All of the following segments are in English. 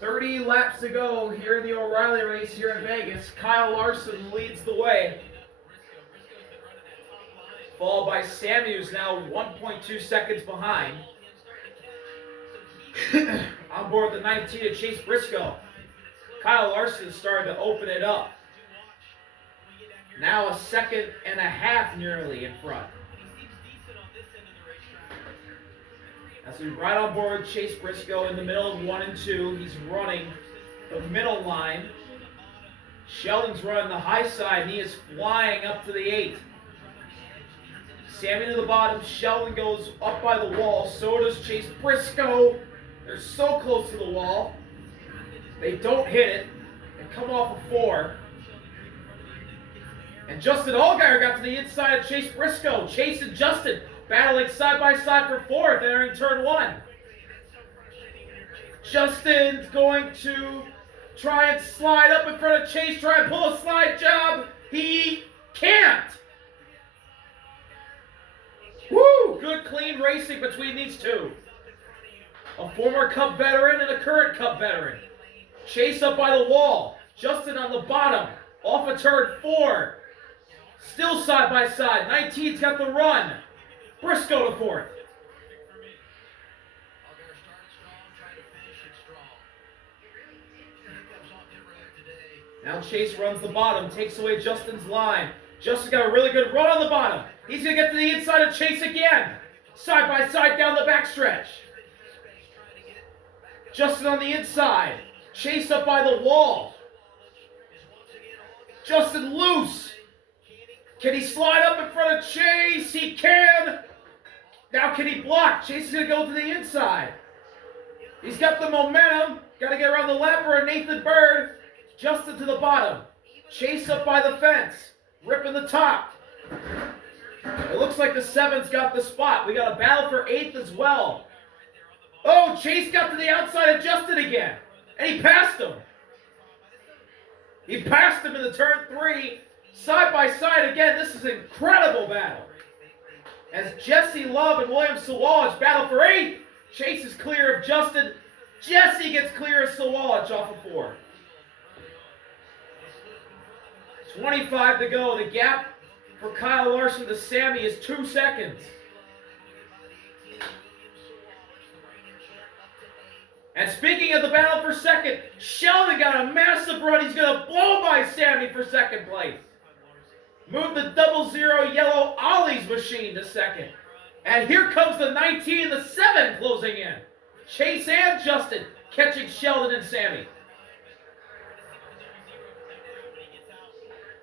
30 laps to go here in the O'Reilly race here in Vegas. Kyle Larson leads the way, followed by Sammy, who's now 1.2 seconds behind. On board the 19 to Chase Briscoe. Kyle Larson is starting to open it up. Now a second and a half nearly in front. As we ride on board Chase Briscoe in the middle of 1 and 2. He's running the middle line. Sheldon's running the high side, and he is flying up to the 8. Sammy to the bottom. Sheldon goes up by the wall. So does Chase Briscoe. They're so close to the wall. They don't hit it and come off a 4. And Justin Allgaier got to the inside of Chase Briscoe. Chase and Justin battling side by side for 4th, entering turn 1. Justin's going to try and slide up in front of Chase, try and pull a slide job. He can't. Woo! Good clean racing between these two. A former Cup veteran and a current Cup veteran. Chase up by the wall. Justin on the bottom. Off of turn 4. Still side by side. 19's got the run. Briscoe to 4th. Now Chase runs the bottom. Takes away Justin's line. Justin's got a really good run on the bottom. He's going to get to the inside of Chase again. Side by side down the backstretch. Justin on the inside. Chase up by the wall. Justin loose. Can he slide up in front of Chase? He can. Now can he block? Chase is going to go to the inside. He's got the momentum. Got to get around the lapper of Nathan Bird. Justin to the bottom. Chase up by the fence. Ripping the top. It looks like the 7's got the spot. We got a battle for 8th as well. Oh, Chase got to the outside of Justin again. And he passed him. He passed him in the turn 3. Side by side again. This is an incredible battle. As Jesse Love and William Sawallich battle for 8th. Chase is clear of Justin. Jesse gets clear of Sawallich off of 4. 25 to go. The gap for Kyle Larson to Sammy is 2 seconds. And speaking of the battle for 2nd, Sheldon got a massive run. He's going to blow by Sammy for 2nd place. Move the 00 yellow Ollie's machine to 2nd. And here comes the 19, the 7 closing in. Chase and Justin catching Sheldon and Sammy.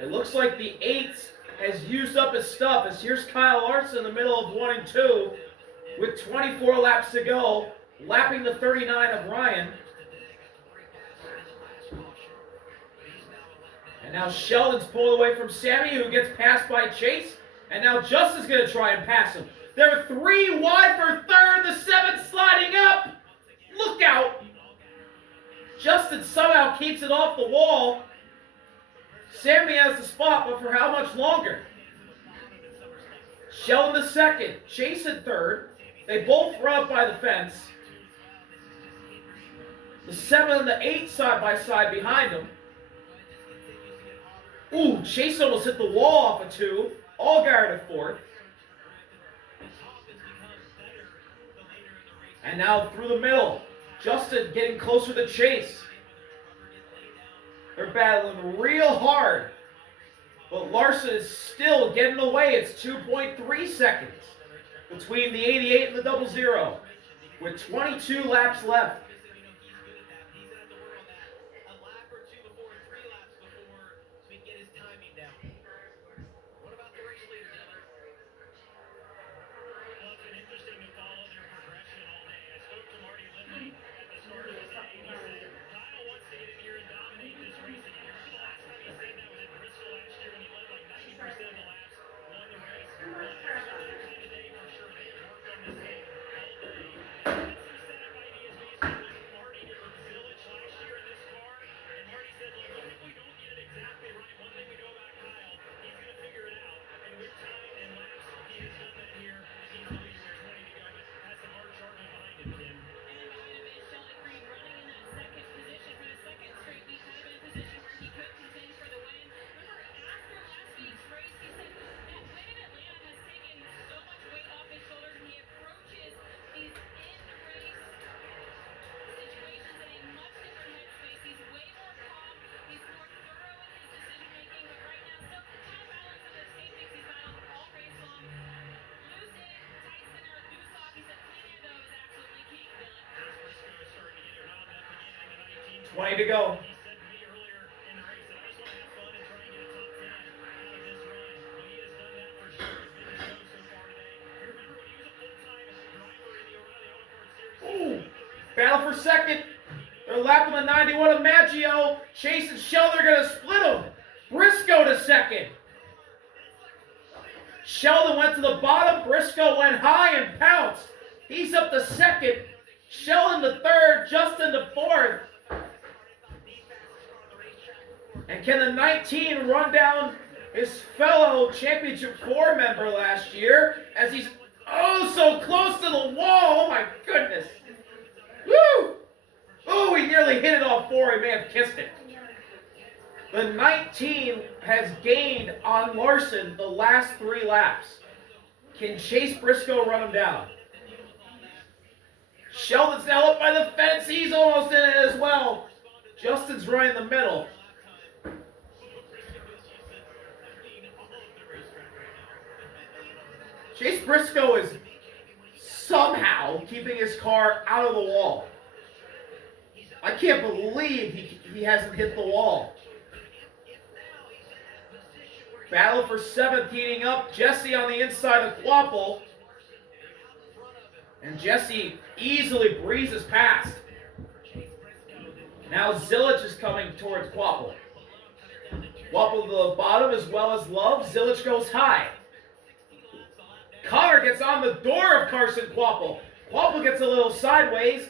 It looks like the 8 has used up his stuff, as here's Kyle Larson in the middle of 1 and 2 with 24 laps to go, lapping the 39 of Ryan. And now Sheldon's pulled away from Sammy, who gets passed by Chase. And now Justin's going to try and pass him. They're 3 wide for 3rd. The 7 sliding up. Look out. Justin somehow keeps it off the wall. Sammy has the spot, but for how much longer? Sheldon to 2nd. Chase at 3rd. They both run up by the fence. The 7 and the 8 side by side behind them. Ooh, Chase almost hit the wall off of 2. Allgaier to 4th. And now through the middle. Justin getting closer to Chase. They're battling real hard. But Larson is still getting away. It's 2.3 seconds between the 88 and the 00. With 22 laps left. 20 to go. Ooh, battle for second. They're lapping the 91 of Maggio. Chase and Sheldon are going to split them. Briscoe to second. Sheldon went to the bottom. Briscoe went high and pounced. He's up to second. Sheldon to third. Justin to fourth. And can the 19 run down his fellow Championship 4 member last year as he's oh so close to the wall? Oh my goodness. Woo! Oh, he nearly hit it off 4. He may have kissed it. The 19 has gained on Larson the last 3 laps. Can Chase Briscoe run him down? Sheldon's now up by the fence. He's almost in it as well. Justin's right in the middle. Chase Briscoe is somehow keeping his car out of the wall. I can't believe he hasn't hit the wall. Battle for 7th heating up. Jesse on the inside of Quapple. And Jesse easily breezes past. Now Zilich is coming towards Quapple. Quapple to the bottom as well as Love. Zilich goes high. Connor gets on the door of Carson Quapple. Quapple gets a little sideways.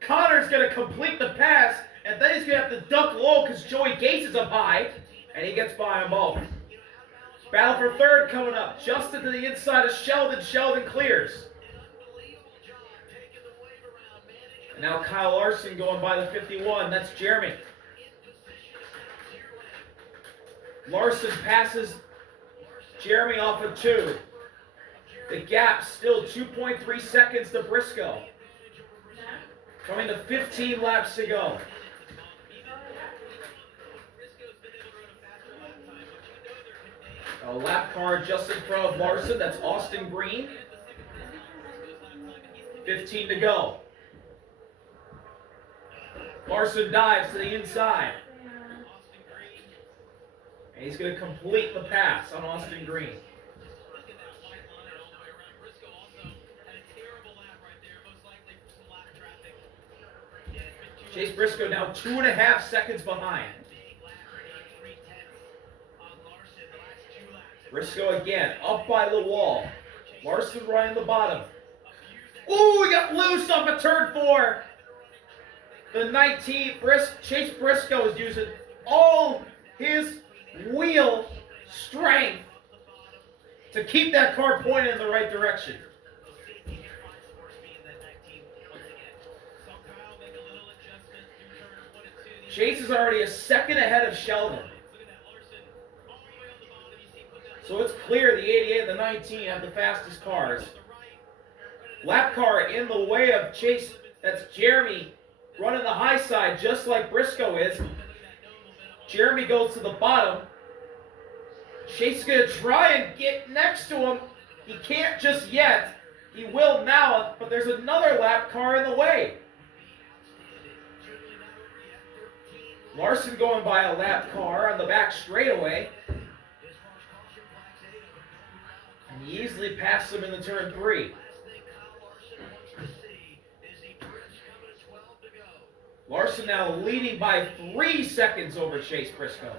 Connor's going to complete the pass, and then he's going to have to duck low because Joey Gates is up high, and he gets by them both. Battle for 3rd coming up. Justin to the inside of Sheldon. Sheldon clears. And now Kyle Larson going by the 51. That's Jeremy. Larson passes Jeremy off of 2. The gap still 2.3 seconds to Briscoe. Coming to 15 laps to go. A lap car just in front of Larson. That's Austin Green. 15 to go. Larson dives to the inside. And he's going to complete the pass on Austin Green. Chase Briscoe now 2.5 seconds behind. Briscoe again, up by the wall. Larson right in the bottom. Ooh, he got loose off of turn 4. The 19, Chase Briscoe is using all his wheel strength to keep that car pointed in the right direction. Chase is already a second ahead of Sheldon. So it's clear the 88 and the 19 have the fastest cars. Lap car in the way of Chase, that's Jeremy, running the high side just like Briscoe is. Jeremy goes to the bottom. Chase is going to try and get next to him. He can't just yet. He will now, but there's another lap car in the way. Larson going by a lap car on the back straightaway. And he easily passed him in the turn 3. Larson now leading by 3 seconds over Chase Briscoe.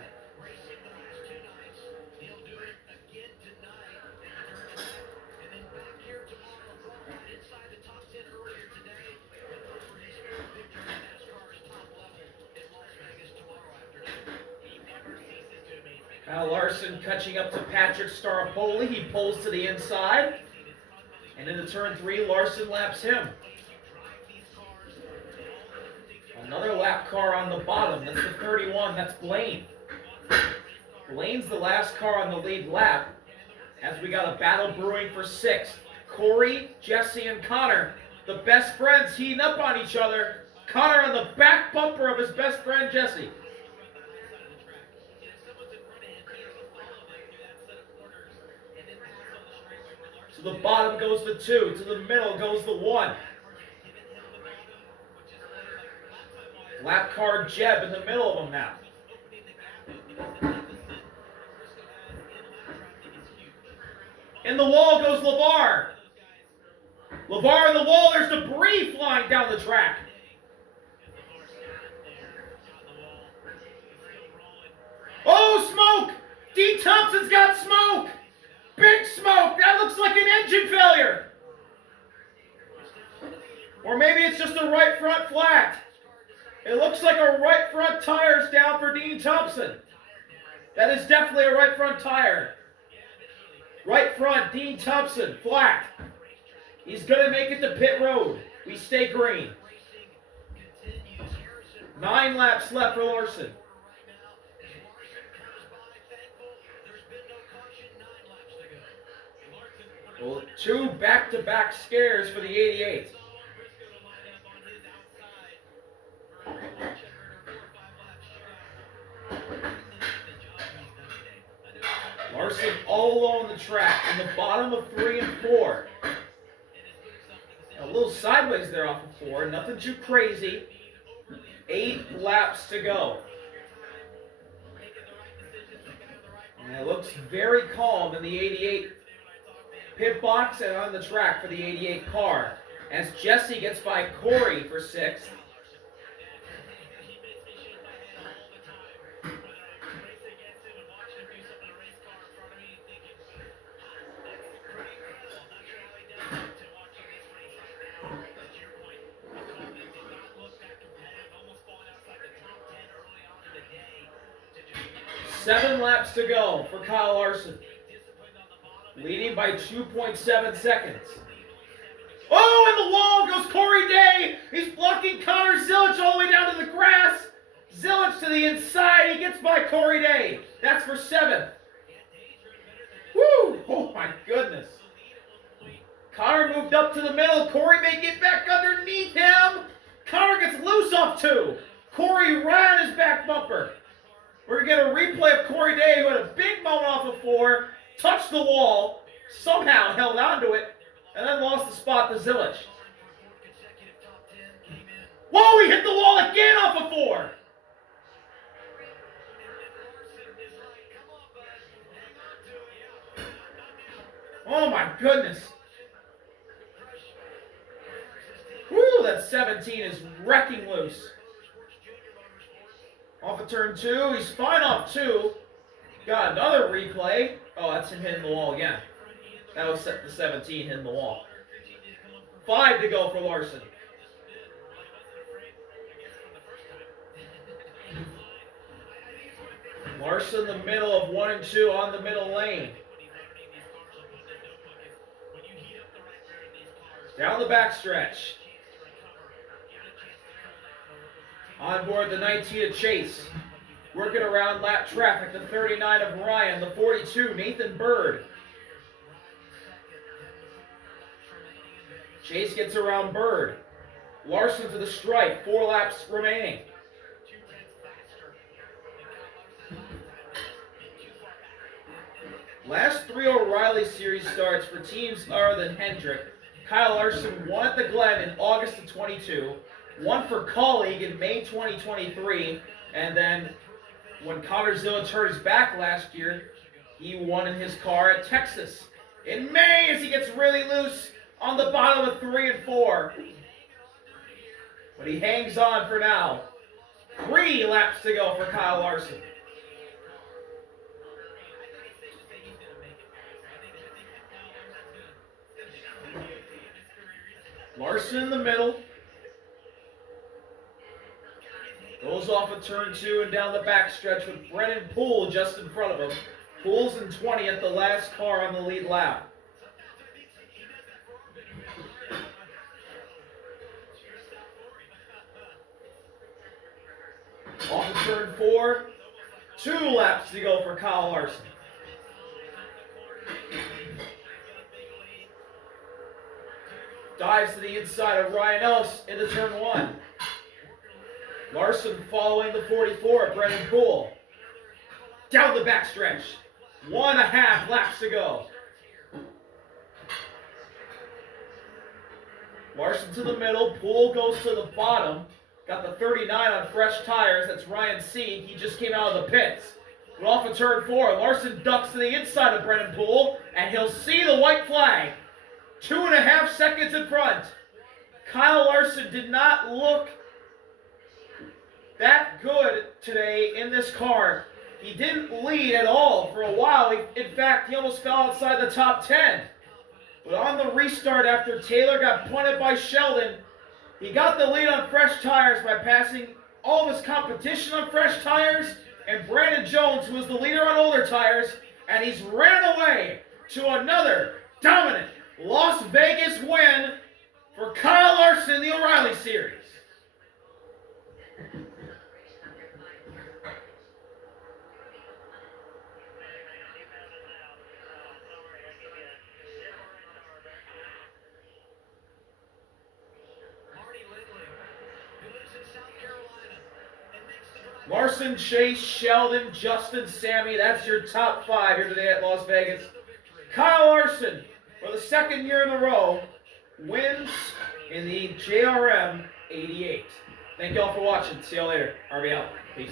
Now Larson catching up to Patrick Staropoli. He pulls to the inside. And into turn 3, Larson laps him. Another lap car on the bottom. That's the 31. That's Blaine. Blaine's the last car on the lead lap. As we got a battle brewing for 6th. Corey, Jesse, and Connor, the best friends, heating up on each other. Connor on the back bumper of his best friend, Jesse. To the bottom goes the 2. To the middle goes the 1. Lap car Jeb in the middle of them now. In the wall goes LeVar. LeVar in the wall. There's debris flying down the track. Oh, smoke! D. Thompson's got smoke! Big smoke! That looks like an engine failure! Or maybe it's just a right front flat. It looks like a right front tire's down for Dean Thompson. That is definitely a right front tire. Right front, Dean Thompson, flat. He's going to make it to pit road. We stay green. 9 laps left for Larson. Well, 2 back-to-back scares for the 88. Larson all alone the track in the bottom of 3 and 4. A little sideways there off of 4. Nothing too crazy. 8 laps to go. And it looks very calm in the 88 pit box and on the track for the 88 car. As Jesse gets by Corey for 6th. Seven laps to go for Kyle Larson, leading by 2.7 seconds. Oh, and the wall goes Corey Day. He's blocking Connor Zilic all the way down to the grass. Zilic to the inside. He gets by Corey Day. That's for 7th. Woo! Oh my goodness. Connor moved up to the middle. Corey may get back underneath him. Connor gets loose off 2. Corey right on his back bumper. We're going to get a replay of Corey Day, who had a big moment off of 4, touched the wall, somehow held onto it, and then lost the spot to Zilic. Whoa, he hit the wall again off of 4. Oh my goodness. Woo, that 17 is wrecking loose. Off of turn 2, he's fine off 2. Got another replay. Oh, that's him hitting the wall again. That was the 17 hitting the wall. 5 to go for Larson. Larson in the middle of 1 and 2 on the middle lane. Down the backstretch. On board the 19 of Chase. Working around lap traffic, the 39 of Ryan, the 42, Nathan Bird. Chase gets around Bird. Larson to the stripe, 4 laps remaining. Last 3 O'Reilly Series starts for teams other than Hendrick. Kyle Larson won at the Glen in August of 22. One for Colleague in May 2023, and then when Connor Zilic hurt his back last year, he won in his car at Texas in May as he gets really loose on the bottom of 3 and 4. But he hangs on for now. 3 laps to go for Kyle Larson. Larson in the middle. Goes off of turn 2 and down the backstretch with Brennan Poole just in front of him. Poole's in 20 at the last car on the lead lap. Off of turn 4, 2 laps to go for Kyle Larson. Dives to the inside of Ryan Ellis into turn 1. Larson following the 44 at Brennan Poole. Down the backstretch. 1.5 laps to go. Larson to the middle. Poole goes to the bottom. Got the 39 on fresh tires. That's Ryan Sieg. He just came out of the pits. But off of turn 4, Larson ducks to the inside of Brennan Poole, and he'll see the white flag. 2.5 seconds in front. Kyle Larson did not look that good today in this car. He didn't lead at all for a while. In fact, he almost fell outside the top 10. But on the restart after Taylor got punted by Sheldon, he got the lead on fresh tires by passing all of his competition on fresh tires and Brandon Jones, who was the leader on older tires, and he's ran away to another dominant Las Vegas win for Kyle Larson in the O'Reilly Series. Larson, Chase, Sheldon, Justin, Sammy, that's your top 5 here today at Las Vegas. Kyle Larson, for the second year in a row, wins in the JRM 88. Thank you all for watching. See y'all later. RB out. Peace.